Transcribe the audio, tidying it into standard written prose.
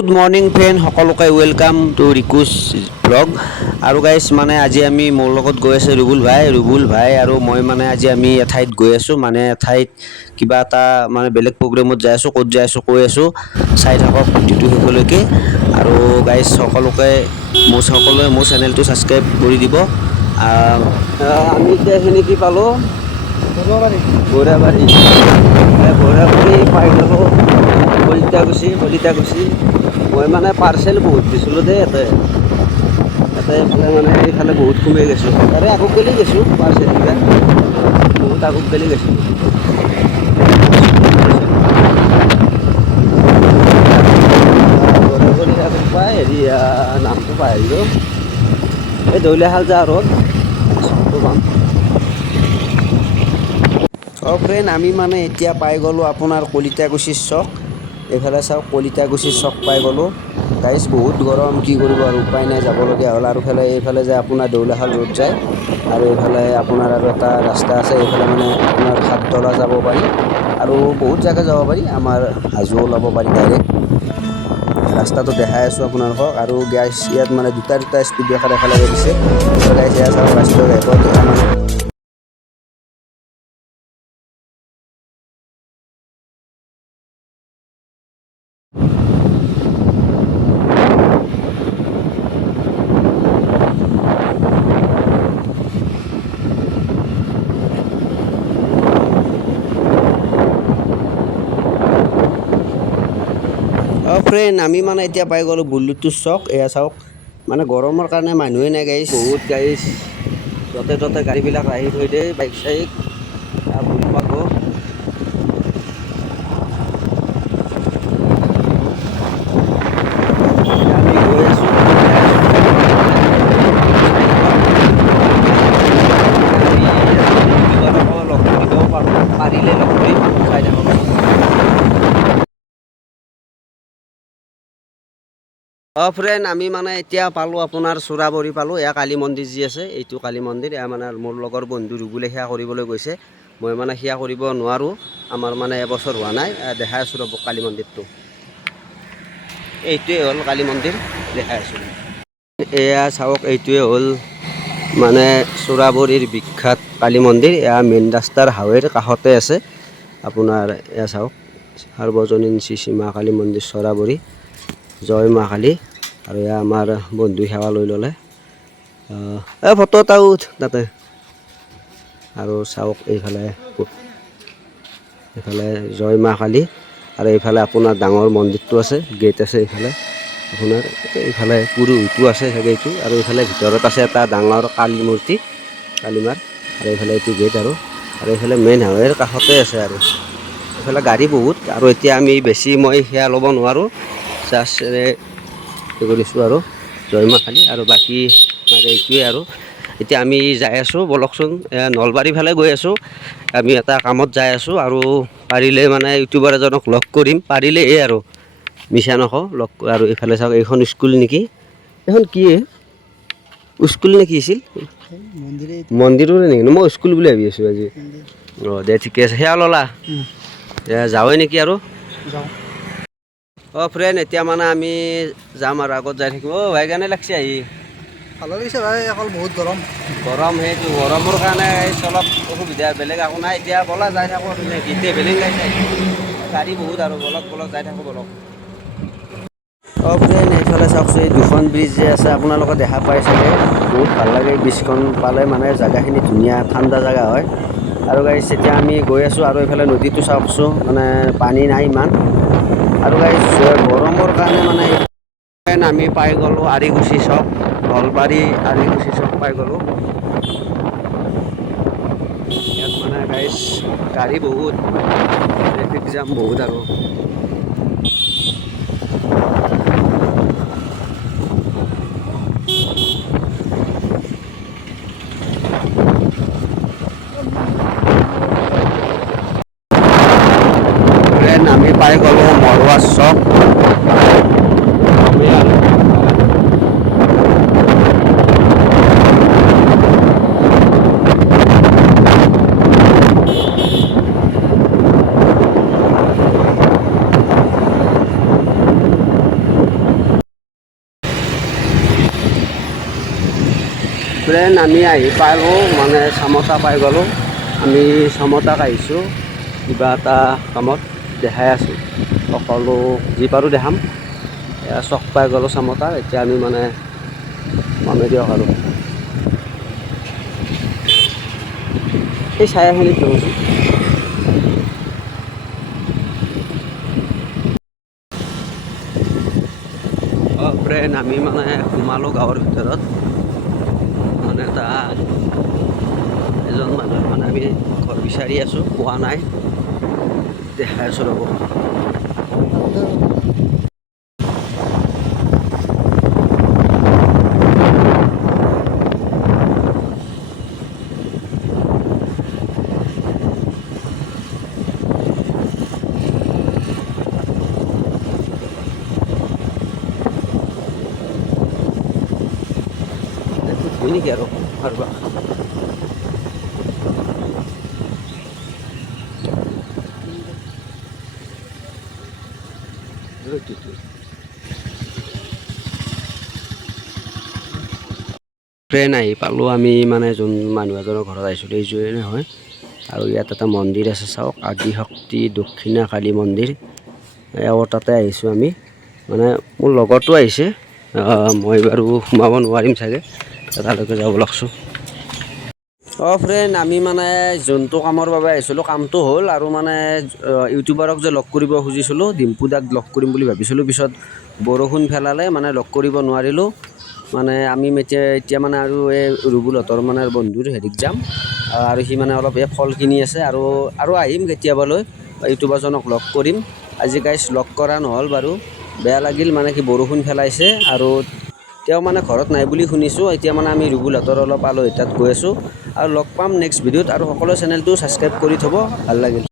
Good morning friend সকলোকে welcome to ৰিকুছ blog. আৰু guys মানে আজি আমি মোৰ লগত গৈ আছে ৰুবুল ভাই আৰু মই মানে আজি আমি এঠাইত গৈ আছোঁ, মানে এঠাইত কিবা এটা মানে বেলেগ প্ৰগ্ৰেমত যাই আছোঁ। ক'ত যাই আছোঁ কৈ আছোঁ, চাই থাকক ভিডিঅ'টো শেষলৈকে। আৰু গাইজ সকলোৱে মোৰ চেনেলটো ছাবস্ক্ৰাইব কৰি দিব। আমি এতিয়া সেনেকৈ পালোঁ বৰাবাৰী পাই গ'লোঁ কলিতাকুছি। মই মানে পাৰ্চেল বহুত দিছিলোঁ দেই ইয়াতে এইফালে মানে এইফালে বহুত সোমাই গৈছোঁ, তাৰে আগত গেলি গৈছোঁ পাৰ্চেলকেইটা বহুত আগত গেলি গৈছোঁ। বৰাবাৰী আগত পাই হেৰি নামটো পাহৰিলোঁ, এই দৈলাশাল যা ৰোড পাম। ফ্ৰেণ্ড আমি মানে এতিয়া পাই গ'লোঁ আপোনাৰ কলিতাকুছিৰ চক। এইফালে চাওক কলিতাকুছিৰ চক পাই গ'লোঁ। গাইজ বহুত গৰম, কি কৰিব আৰু উপায় নাই, যাবলগীয়া হ'ল। আৰু এইফালে যে আপোনাৰ দৌলাশাল ৰোড যায়, আৰু এইফালে আপোনাৰ আৰু এটা ৰাস্তা আছে, এইফালে মানে আপোনাৰ হাততলা যাব পাৰি আৰু বহুত জেগা যাব পাৰি, আমাৰ হাজো ওলাব পাৰি ডাইৰেক্ট। ৰাস্তাটো দেখাই আছোঁ আপোনালোকক। আৰু গাইজ ইয়াত মানে দুটা স্পীড ব্ৰেকাৰ একেলগে দিছে। গাইজ এয়া চাওক ৰাষ্ট্ৰীয় ঘাইপথ, এয়া মানে ফ্ৰেণ্ড আমি মানে এতিয়া পাই গ'লোঁ বুল্লুটোৰ চক। এয়া চাওক মানে গৰমৰ কাৰণে মানুহে নাই গাইজ, বহুত গাইজ য'তে ত'তে গাড়ীবিলাক আহি থৈ দিয়ে, বাইক চাইক বুল পাব। আমি গৈ আছোঁ, লগ ধৰিবও পাৰিলে লগ ধৰিম, চাই থাককচোন। ফ্ৰেণ্ড আমি মানে এতিয়া পালোঁ আপোনাৰ চোৰাবৰী পালোঁ। এয়া কালী মন্দিৰ যি আছে, এইটো কালী মন্দিৰ। এয়া মানে মোৰ লগৰ বন্ধু ৰুবুলে সেয়া কৰিবলৈ গৈছে, মই মানে সেয়া কৰিব নোৱাৰোঁ, আমাৰ মানে এবছৰ হোৱা নাই। দেখাই আছোঁ ৰ'ব কালী মন্দিৰটো, এইটোৱে হ'ল কালী মন্দিৰ, দেখাই আছোঁ। এয়া চাওক এইটোৱে হ'ল মানে চোৰাবৰীৰ বিখ্যাত কালী মন্দিৰ। এয়া মেইন ৰাস্তাৰ হাৱেৰ কাষতে আছে আপোনাৰ। এয়া চাওক সাৰ্বজনীন শ্ৰী মা কালী মন্দিৰ চোৰাবৰী, জয় মা কালী। আৰু এয়া আমাৰ বন্ধু সেৱা লৈ ল'লে, ফটো এটা উঠ তাতে। আৰু চাওক এইফালে জয় মা কালী, আৰু এইফালে আপোনাৰ ডাঙৰ মন্দিৰটো আছে, গেট আছে এইফালে আপোনাৰ। এইফালে পুৰোহিতো আছে চাগে এইটো, আৰু এইফালে ভিতৰত আছে এটা ডাঙৰ কালী মূৰ্তি, কালীমাৰ। আৰু এইফালে এইটো গেট, আৰু এইফালে মেইন হাৱেৰ কাষতে আছে। আৰু এইফালে গাড়ী বহুত, আৰু এতিয়া আমি বেছি মই সেয়া ল'ব নোৱাৰোঁ, জাষ্ট কৰিছোঁ আৰু জয় মা কালী। আৰু বাকী মানে এইটোৱে। আৰু এতিয়া আমি যাই আছোঁ বলকচোন, নলবাৰীৰ ফালে গৈ আছোঁ, আমি এটা কামত যাই আছোঁ। আৰু পাৰিলে মানে ইউটিউবাৰ এজনক লগ কৰিম, পাৰিলে এই আৰু মিছা নকওঁ লগ। আৰু এইফালে চাওক এইখন স্কুল নেকি, এইখন কি স্কুল নে কি আছিল, মন্দিৰৰে নেকি? মই স্কুল বুলি ভাবি আছোঁ আজি। দে ঠিকে আছে, সেয়া ল'লা যাওঁৱে নেকি আৰু। ফ্ৰেণ্ড এতিয়া মানে আমি যাম আৰু আগত যাই থাকিম। ভাই কেনে লাগছে আহি? ভালো লাগিছে ভাই, অকল বহুত গৰম। সেইটো গৰমৰ কাৰণে অলপ অসুবিধা, বেলেগ একো নাই। এতিয়া ব'লা যাই থাকোঁ, বেলেগ গাড়ী বহুত, আৰু বলক যাই থাকোঁ বলক। ফ্ৰেণ্ড এইফালে চাওকচোন, এই দুখন ব্ৰিজ যে আছে আপোনালোকে দেখা পাই চাগে, বহুত ভাল লাগে। ব্ৰিজখন পালে মানে জেগাখিনি ধুনীয়া, ঠাণ্ডা জেগা হয়। আৰু গাইজ এতিয়া আমি গৈ আছোঁ, আৰু এইফালে নদীটো চাওকচোন, মানে পানী নাই ইমান। আৰু গাইজ গৰমৰ কাৰণে মানে আমি পাই গ'লোঁ আৰিকুছি চক, নলবাৰী আৰিকুছি চক পাই গ'লোঁ। ইয়াত মানে গাইজ গাড়ী বহুত, ট্ৰেফিক জাম বহুত। আৰু আমি পাই গ'লোঁ মৰুৱা চক। আমি আহি পালোঁ মানে চামতা পাই গ'লোঁ। আমি চামতাক আহিছোঁ কিবা এটা কামত দেখাই আছোঁ, সকলো যি পাৰোঁ দেখাম। এয়া চখ পাই গ'লোঁ চামতা, এতিয়া আমি মানে মানুহ দিয়ক আৰু এই চায়াখিনিত ৰৈছোঁ। ফ্ৰেণ্ড আমি মানে সোমালোঁ গাঁৱৰ ভিতৰত, মানে এটা এজন মানুহ মানে আমি ঘৰ বিচাৰি আছোঁ, পোৱা নাই, দেখাই আছোঁ ৰ'ব। হয় নেকি আৰু কাৰোবাৰ ফ্ৰেণ্ড আহি পালোঁ আমি মানে যোন মানুহ এজনৰ ঘৰত আহিছিলোঁ এইজনে হয়। আৰু ইয়াত এটা মন্দিৰ আছে চাওক, আদিশক্তি দক্ষিণা কালী মন্দিৰ। এওঁ তাতে আহিছোঁ আমি, মানে মোৰ লগতো আহিছে, মই বাৰু সোমাব নোৱাৰিম চাগে, তালৈকে যাব লাগছোঁ। ফ্ৰেণ্ড আমি মানে যোনটো কামৰ বাবে আহিছিলোঁ কামটো হ'ল, আৰু মানে ইউটিউবাৰক যে লগ কৰিব খুজিছিলোঁ, ডিম্পু দাক লগ কৰিম বুলি ভাবিছিলোঁ, পিছত বৰষুণ পেলালে মানে লগ কৰিব নোৱাৰিলোঁ। মানে আমি এতিয়া মানে আৰু এই ৰুবুলহঁতৰ মানে বন্ধুৰ হেৰিত যাম, আৰু সি মানে অলপ এই ফল কিনি আছে, আৰু আহিম কেতিয়াবালৈ ইউটিউবাৰজনক লগ কৰিম। আজি গাইজ লগ কৰা নহ'ল বাৰু, বেয়া লাগিল, মানে কি বৰষুণ পেলাইছে আৰু তেওঁ মানে ঘৰত নাই বুলি শুনিছোঁ। এতিয়া মানে আমি ৰুবুলহঁতৰ অলপ আলহী তাত গৈ আছোঁ, আৰু লগ পাম নেক্সট ভিডিঅ'ত। আৰু সকলো চেনেলটো ছাবস্ক্ৰাইব কৰি থ'ব, ভাল লাগিল।